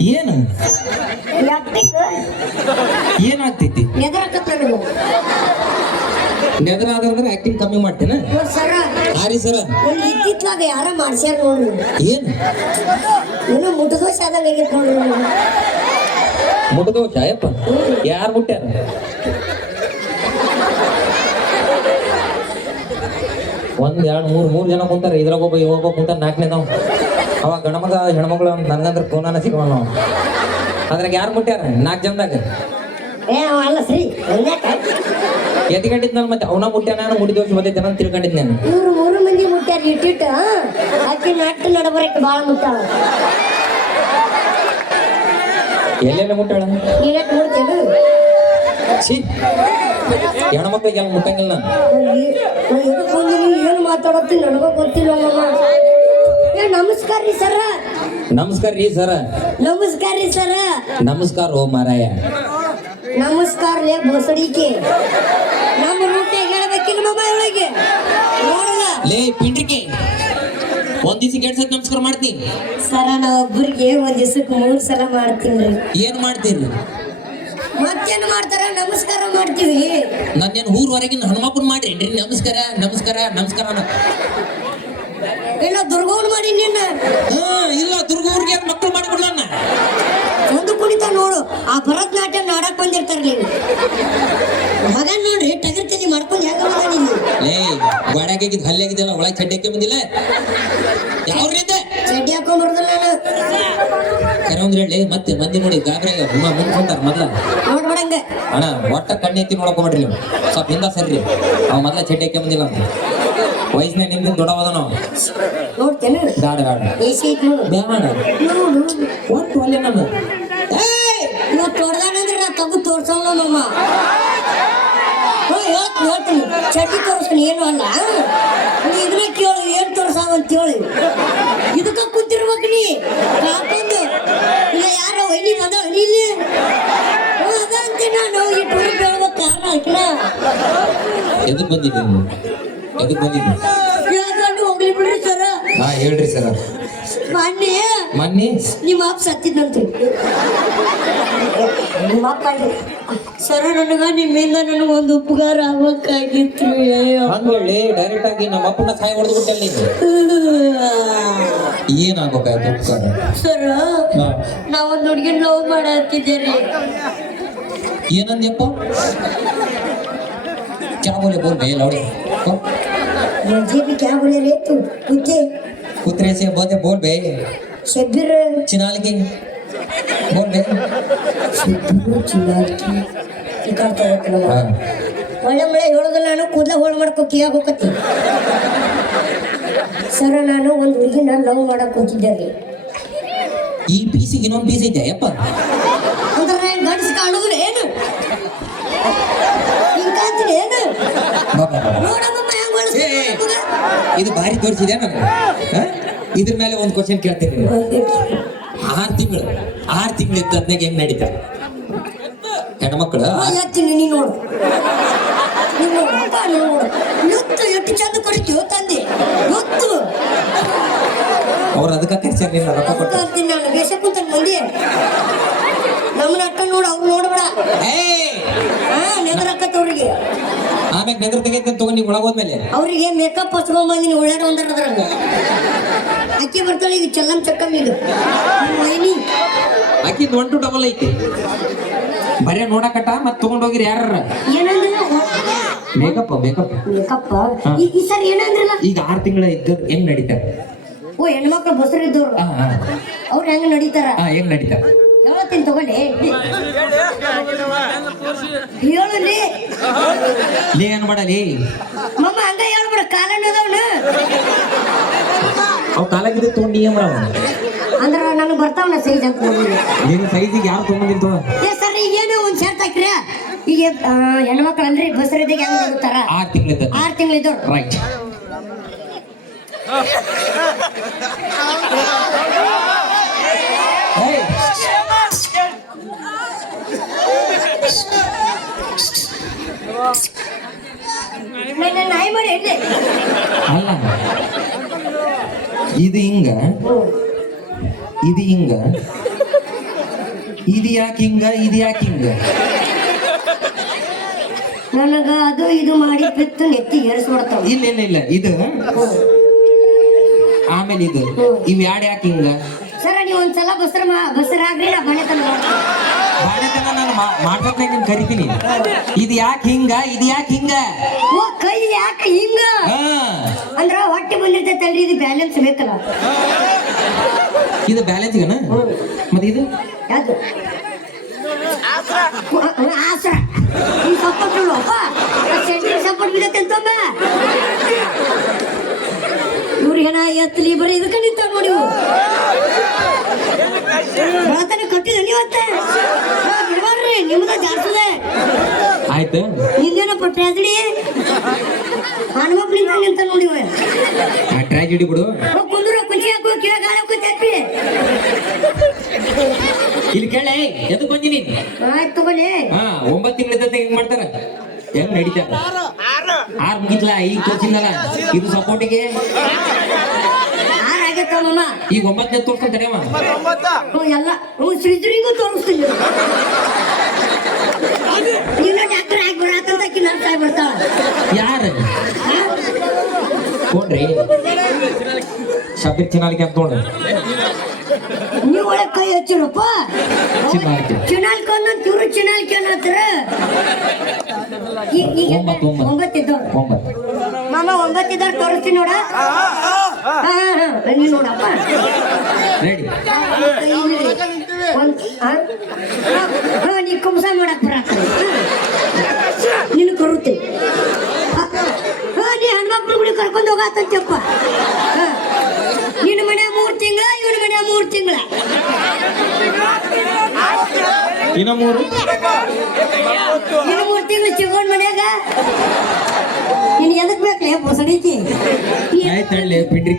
ಏನು ಏನಾಗ್ತೈತಿ ನೆದರಾದ್ರೆ ಆಕ್ಟಿಂಗ್ ಕಮ್ಮಿ ಮಾಡ್ತೇನೆ? ಸರ. ಹಾರಿ ಸರ. ಒಂದು ಇತ್ತಿತ್ಲಾಗ ಯಾರ ಮಾಡ್ಸ್ಯಾರ ನೋಡ್ರಿ? ಏನು? ಇನ್ನು ಮುಟ್ಟದೋಷ ಆದಂಗ ಆಗೈತೆ ನೋಡ್ರಿ. ಮುಟ್ಟದೋಷ ಅಯ್ಯಪ್ಪ. ಯಾರು ಮುಟ್ಟ್ಯಾರ ಒಂದ್ ಎರಡ್ ಮೂರ್ ಮೂರ್ ಜನ ಕುಂತಾರ ಇದ್ರಾಗ ಒಬ್ಬ ಇವಾಗ ಒಬ್ಬ ನಾಲ್ಕನೇ ನಾಲ್ಕನೇದವ್ ಅವ ಗಣಮಗ ಹೆಣ್ಮಗಳು ಅಂತ ಪೂನಾನ ಫೋನಾನ ಸಿಗವ ನಾವು ಅದ್ರಾಗ ಯಾರು ಮುಟ್ಟ್ಯಾರ? ನಾಲ್ಕು ಜನದಾಗ? ಒಂದ್ಯಾಕ? ಎತ್ಕೊಂಡಿದ್ ನಾನು ಮತ್ತೆ ಅವನ ಮುಟ್ಟ್ಯಾನ ನಾನು ದೋಸೆ ಬಂದೈತೆ ಅಂತ ತಿಳ್ಕೊಂಡಿದ್ ನಾನು. ಇವ್ರು ಮೂರು ಮಂದಿ ಮುಟ್ಟ್ಯಾರ ಇಟ್ಟಿಟ್ಟು ಆಕಿ ನಟ್ಟು ನಡಬರಕ್ಕೆ ಭಾಳ ಮುಟ್ಟಾಳ. ಎಲ್ಲೆಲ್ಲ ಮುಟ್ಟಾಳ ನೀನಟ್ ಮುಡ್ತೇನು ಛೀ. ಹೆಣ್ಮಕ್ಳಿಗೆ ಎಲ್ಲ ಮುಟ್ಟಂಗಿಲ್ಲ ನಾನು. ಏನು ಮಾತಾಡತ್ತೀನಿ ನನಗೂ ಗೊತ್ತಿಲ್ಲ ನಮಸ್ಕಾರ ರೀ ಸರ. ನಮಸ್ಕಾರ ರೀ ಸರ. ನಮಸ್ಕಾರ ರೀ ಸರ. ನಮಸ್ಕಾರ ಓ ಮಾರಾಯ. ನಮಸ್ಕಾರ ಲೇ ಬೋಸಡಿಕೆ ನಮ್ಮ ರೂಟೆ ಹೇಳ್ಬೇಕಿಲ್ಲ ಮೊಬೈಲ್ ಒಳಗೆ ನೋಡಲ್ಲ. ಲೇ ಪಿಂಡ್ರಿಕೆ ಒಂದ್ ದಿವಸ ಎರಡ್ ಸತಿ ನಮಸ್ಕಾರ ಮಾಡ್ತೀನಿ. ಸರ ನಾ ಒಬ್ಬರಿಗೆ ಒಂದ್ ದಿವ್ಸಕ್ಕೆ ಮೂರ್ ಸಲ ಮಾಡ್ತೀನಿ ಏನ್ ಮಾಡ್ತೀರಿ? ಮತ್ತೇನು ಮಾಡ್ತಾರ? ನಮಸ್ಕಾರ ಮಾಡ್ತೀವಿ. ನನ್ನೇನು ಊರ್ವರೆಗಿನ ಹನುಮಪ್ಪನ್ ಮಾಡ್ರಿ. ನಮಸ್ಕಾರ ನಮಸ್ಕಾರ ನಮಸ್ಕಾರ ಅನ್ನೋ. ಇಲ್ಲ ದುರ್ಗವನ್ ಮಾಡಿ ನಿನ್ನ. ಹಾ ಇಲ್ಲ ದುರ್ಗವ್ರಿಗೆ ಮಕ್ಕಳು ಮಾಡಿಬಿಡ್ಲ ಒಂದು ಕುಣಿತ ನೋಡು ಆ ಭರತನಾಟ್ಯ ನಾಡಕ್ ಬಂದಿರ್ತಾರಲ್ಲ ಮಗನ್ ನೋಡ್ರಿ ಟಗರ್ ತಲೆ ಮಾಡ್ಕೊಂಡು ಹೆಂಗ ನೀನು? ಲೇ ಗೋಡ್ಯಾಗಿದ್ದು ಹಲ್ಲೆ ಆಗಿದ್ದಲ್ಲ ಒಳಗೆ ಚಡ್ಡಕ್ಕೆ ಬಂದಿಲ್ಲ? ಯಾವ್ರಿಂದ ಚಡ್ಡಿ ಹಾಕೊಂಡ್ ಬರ್ದಲ್ಲ ನಾನು. ಒಂದ್ ಹೇಳಿ ಮತ್ತೆ ಮಂದಿ ನೋಡಿ ಗಾಬ್ರಾಗ ಮುಂದ್ಕೊಂತಾರ ಮೊದ್ಲ. ನೋಡ್ಬೇಡಂಗ ಅಣ್ಣ ಒಟ್ಟ ಕಣ್ಣೆತ್ತಿ ನೋಡಕೋಬೇಡ್ರಿ ನೀವು. ಸ್ವಲ್ಪ ಹಿಂದ ಸರ್ರಿ ಅವ ಮೊದ್ಲ ಚಡ್ಡಕ್ಕೆ ಬಂದಿಲ್ಲ ಅಂತ. ವಯಸ್ಸಿನ ನಿಮ್ದು ದೊಡ್ಡವಾದ ನಾವು ನೋಡ್ತೇನೆ. ಬೇಡ ಬೇಡ. ಏಸಿ ಐತ್ ನೋಡು. ಬೇಡ ನೋಡು ಒಟ್ಟು ಅಲ್ಲೇ ನಮ್ಮ ಇವತ್ತು ಹೊಡ್ದಾನಂದ್ರೆ ನಾ ತಗು ತೋರ್ಸಲ್ಲ ಮಮ್ಮ ಹೇಳ್ತ ಹೇಳ್ತೀನಿ. ಚಟ್ಟಿ ತೋರಿಸ್ತೀನಿ ಏನು ಅಲ್ಲ. ನೀ ಇದನ್ನ ಕೇಳು ಏನ್ ತೋರ್ಸಾವ ಅಂತ ಹೇಳಿ. ಇದಕ್ಕ ಕೂತಿರ್ಬೇಕು ನೀ. ಕಾಕೊಂಡು ಇಲ್ಲ ಯಾರ ಒಯ್ನಿ ಅದ ಇಲ್ಲಿ. ಅದ ಅಂತೀನಿ ನಾನು. ಈ ಟೂರ್ ಹೇಳ್ಬೇಕು ಕಾರಣ ಹಾಕಿಲ್ಲ. ಎದಕ್ ಬಂದಿದ್ದೆ ನೀವು ಅದು ಬಂದಿದ್ರಿ ಹೇಳ್ಕೊಂಡು ಬಿಡ್ರಿ ಸರ. ಹಾ ಹೇಳ್ರಿ ಸರ್. ಮೊನ್ನೆ ಮೊನ್ನೆ? ನಿಮ್ಮ ಅಪ್ಪ ಸತ್ತಿದ್ದಂತೆ ಸರ ನನಗ ನಿಮ್ಮಿಂದ ನನಗೆ ಒಂದು ಉಪಕಾರ ಆಗ್ಬೇಕಾಗಿತ್ತು. ಅಂದ್ಕೊಳ್ಳಿ ಡೈರೆಕ್ಟ್ ಆಗಿ ನಮ್ಮ ಅಪ್ಪನ ಸಾಯಿ ಹೊಡೆದು ಬಿಟ್ಟಲ್ಲಿ ಏನಾಗ್ಬೇಕಾಯ್ತು ಉಪಕಾರ ಸರ ಹಾ. ನಾವೊಂದು ಹುಡುಗಿನ ಲವ್ ಮಾಡತ್ತಿದ್ದೇನೆ ಏನಂದ್ಯಪ್ಪ? ಕ್ಯಾ ಬೋಲೆ ಬೇ मुझे भी क्या बोले रे तू कुत्ते कुतरे से बोलते बोल बे शब्बीर चिनाल के बोल बे ಶಬ್ಬಿರು ಚಿನ್ನಾಕಿ ಇಕಾಡ್ತಾ ಇರತ್ತಲ್ಲ हाँ ಒಳ್ಳೆ ಮಳೆ ಹೇಳೋದಿಲ್ಲ ನಾನು ಕೂದಲ ಹೋಳು ಮಾಡ್ಕೋ ಕಿಯಾಗ ಹೋಗತ್ತಿ ಸರ ನಾನು ಒಂದು ಹುಡುಗಿನ ಲವ್ ಮಾಡಕ್ ಕೂತಿದ್ದೆ ರೀ ಈ ಪೀಸಿಗೆ ಇನ್ನೊಂದು ಪೀಸ್ ಐತೆ ಯಪ್ಪ ಅಂದ್ರೆ ಗಂಡಸ್ ಕಾಣುದ್ರ ಏನು ಹಿಂಗಾಂತೀನಿ ಏನು ಬಾ, ಬಾ, ಬಾ, ಬಾ. ನೋಡಮ್ಮ ಹೆಂಗ್ ಏ, ಏ, ಇದು ಭಾರಿ ತೋರಿಸಿದೆ ನನಗೆ? ಇದ್ರ ಮೇಲೆ ಒಂದು ಕ್ವಶನ್ ಕೇಳ್ತೀನಿ. ಆರು ತಿಂಗಳು ಆರು ತಿಂಗಳು ಇತ್ತು ಅದ್ನಾಗ ಹೆಂಗ್ ನಡೀತಾರೆ ಹೆಣ್ಮಕ್ಳು ಅವ್ರು ಅದಕ್ಕೆ ಕರ್ಸ್ಯಾರ ನಿನ್ನ ರೊಕ್ಕ ಕೊಟ್ಟು. ನಾನು ಬೇಷ ಕುಂತ ಮಂದಿ. ನಮ್ಮನ್ನ ಅಕ್ಕ ನೋಡು ಅವ್ರು ನೋಡ್ಬೇಡ. ಏ ಹಾ ನೆದ್ರಕ್ಕ ಅವ್ರಿಗೆ ಆಮ್ಯಾಗ ನೆದ್ರ ತೆಗೈತೆ ತಗೊಂಡು ನೀವು ಒಳಗೋದ್ಮೇಲೆ ಅವ್ರಿಗೆ ಮೇಕಪ್ ಹಚ್ಕೊಂಬಂದಿನಿ ಒಳ್ಳೆ ಒಂದರ ಅದ್ರಾಗ. ಅಕ್ಕಿ ಬರ್ತಾಳೆ ಈಗ ಚಲ್ಲಂ ಚಕ್ಕಮ್ ಇದು ಅಕ್ಕಿ ಆಕಿದ್ ಒನ್ ಟು ಡಬಲ್ ಐತಿ. ಬರೇ ನೋಡಕಟ್ಟ ಮತ್ ತಗೊಂಡ್ ಹೋಗಿರಿ ಯಾರ ಏನಂದ್ರೆ ಮೇಕಪ್ ಮೇಕಪ್ ಮೇಕಪ್ ಈ ಈ ಸರ್ ಏನಂದ್ರಲ್ಲ? ಈಗ ಆರು ತಿಂಗಳ ಇದ್ದ ಹೆಂಗ್ ನಡೀತಾರೆ? ಓ ಹೆಣ್ಮಕ್ಳು ಬಸರಿದ್ದವ್ರು ಅವ್ರು ಹೆಂಗ್ ನಡೀತಾರ? ಹಾ ಹೆಂಗ್ ನಡೀತಾರೆ? ಹೇಳ್ತೀನಿ ತಗೊಳ್ಳಿ? ಹೇಳಲಿ. ಲೇ ಏನ್ ಮಾಡಲಿ? ಮಮ್ಮ ಹಂಗ ಹೇಳ್ಬಿಡ ಕಾಲಣ್ಣ ಅದಾವನ. ಅವ್ ಕಾಲಾಗಿದ್ದು ತಗೊಂಡು ಏನ್ ಮಾಡವ ಅಂದ್ರ ನನಗೆ ಬರ್ತಾವನ ಸೈಜ್ ಅಂತ ನಿನ್ನ ಸೈಜಿಗೆ ಯಾರು ತಗೊಂಡಿದ್ದು ಏ ಸರ್ ಈಗೇನು ಒಂದ್ ಶರ್ಟ್ ಹಾಕ್ರಿ? ಈಗ ಹೆಣ್ಮಕ್ಳು ಅಂದ್ರೆ ಬಸರಿದಾಗ ಹೆಂಗ್ ಹೋಗ್ತಾರ ಆರು ತಿಂಗಳಿದ್ದ ಆರು ತಿಂಗಳಿದ್ದವ್ರು ರೈಟ್ ನನ್ನ ನಾಯಿ ಮಾಡಿ ಎಣ್ಣೆ ಅಲ್ಲ. ಇದು ಹಿಂಗ. ಇದು ಹಿಂಗ. ಇದು ಯಾಕೆ ಹಿಂಗ? ಇದು ಯಾಕೆ ಹಿಂಗ? ನನಗ ಅದು ಇದು ಮಾಡಿ ಬಿತ್ತು ನೆತ್ತಿ ಏರಿಸ್ಬಿಡ್ತಾವ. ಇಲ್ಲ ಇಲ್ಲ ಇಲ್ಲ. ಇದು? ಆಮೇಲೆ ಇದು? ಇವ್ ಯಾಡ್ ಯಾಕೆ ಹಿಂಗ? ಸರ ನೀವು ಒಂದ್ಸಲ ಬಸ್ರ ಬಸರ ಆಗ್ರಿ ನಾ ಬಣ್ಣ ತಂದು ಬಾಳೆತನ ನಾನು ಮಾಡ್ಬೇಕು ನಿನ್ ಕರಿತೀನಿ. ಇದು ಯಾಕೆ ಹಿಂಗ? ಇದು ಯಾಕೆ ಹಿಂಗ? ಓ ಕೈ ಯಾಕೆ ಹಿಂಗ? ಅಂದ್ರ ಹೊಟ್ಟೆ ಬಂದಿರ್ತೈತಲ್ರಿ ಇದು ಬ್ಯಾಲೆನ್ಸ್ ಬೇಕಲ್ಲ. ಇದು ಬ್ಯಾಲೆನ್ಸ್ ಗನ? ಮತ್ತೆ ಇದು? ಯಾವ್ದು? ಆಸರ. ಈ ಸಪೋರ್ಟ್ ನೋಡಪ್ಪ ಸೆಂಟ್ರಲ್ ಸಪೋರ್ಟ್ ಬಿದ್ದೈತೆ ಅಂತಂದ ಇವ್ರಿಗೆ ಏನ ಎತ್ತಲಿ ಬರೀ ಇದಕ್ಕೆ ನಿಂತ ನೋಡಿ. ಬೆಳತನ ಕಟ್ಟಿದ ನೀವತ್ತ ಬಿಡ್ಬಾರ್ರಿ ನಿಮ್ದ ಜಾಸ್ತಿದೆ. ಆಯ್ತು. ನಿಂದೇನೋ ಪಟ್ರೆ ಅದ್ರಿ ಹನುಮಪ್ಪ ನಿಂತ ನೋಡಿವ. ಆ ಟ್ರಾಜಿಡಿ ಬಿಡು. ಹೋಗ್ ಕುಂದ್ರ ಕುಂಚಿ ಹಾಕೋ ಕಿವ ಗಾಳ ಇಲ್ಲಿ ಕೇಳೆ ಎದು ಬಂದಿನಿ? ಆಯ್ತು ತಗೊಳ್ಳಿ. ಹಾ ಒಂಬತ್ತು ತಿಂಗಳಿದ್ದ ಹೆಂಗ್ ಮಾಡ್ತಾರ? ಹೆಂಗ್ ನಡೀತಾರ? ಆರ್. ಮುಗಿತ್ಲಾ? ಈಗ ಇದು ಸಪೋರ್ಟಿಗೆ ಮಾಮ ಈಗ ಒಂಬತ್ತನೇ ತಡೆಯವ ಎಲ್ಲ. ಹ್ಞೂ ಶ್ರೀಧರಿಗೂ ತೋರಿಸ್ತೀನಿ. ನೀನು ಡಾಕ್ಟರ್ ಆಗಿ ಬರತ್ತಂತ ಆಕಿ ನರ್ಸ್ ಆಗಿ ಯಾರು? ನೋಡ್ರಿ ಚಿನಾಲಿಕೆ ಅಂತ ನೋಡ್ರಿ ನೀವು ಒಳಗೆ ಕೈ ಹಚ್ಚಿರಪ್ಪ. ಚಿನಾಲಿಕೆ. ಚಿನಾಲ್ಕ ಅನ್ನೋದು ಇವ್ರು ಚಿನಾಲ್ಕೆ. ಒಂಬತ್ತಿದ್ದವ್ರು ಮಾಮ ಒಂಬತ್ತಿದ್ದವ್ರು ತೋರಿಸ್ತೀನಿ ನೋಡ. ನೀನು ನೋಡಪ್ಪ. ರೆಡಿ ನೀ ಕುಂಸ ಮಾಡಕ್ ಬರತ್ತ ನಿನ್ನ ಕರುತ್ತೆ ನೀ ಹೆಣ್ಮಕ್ಳು ಗುಡಿ ಕರ್ಕೊಂಡು ಹೋಗತ್ತಂತಪ್ಪ ನಿನ್ನ ಮನೆ ಮೂರು ತಿಂಗಳ ಇವನ ಮನೆ ಮೂರು ತಿಂಗಳ. ಇನ್ನ ಮೂರು ನಿನ್ನ ಮೂರ್ ತಿಂಗಳು ಚಿಗೋನ್ ಮನ್ಯಾಗ? ನಿನ್ ಎದಕ್ ಆಯ್ತು ಪಿಂಡ್ರಿ.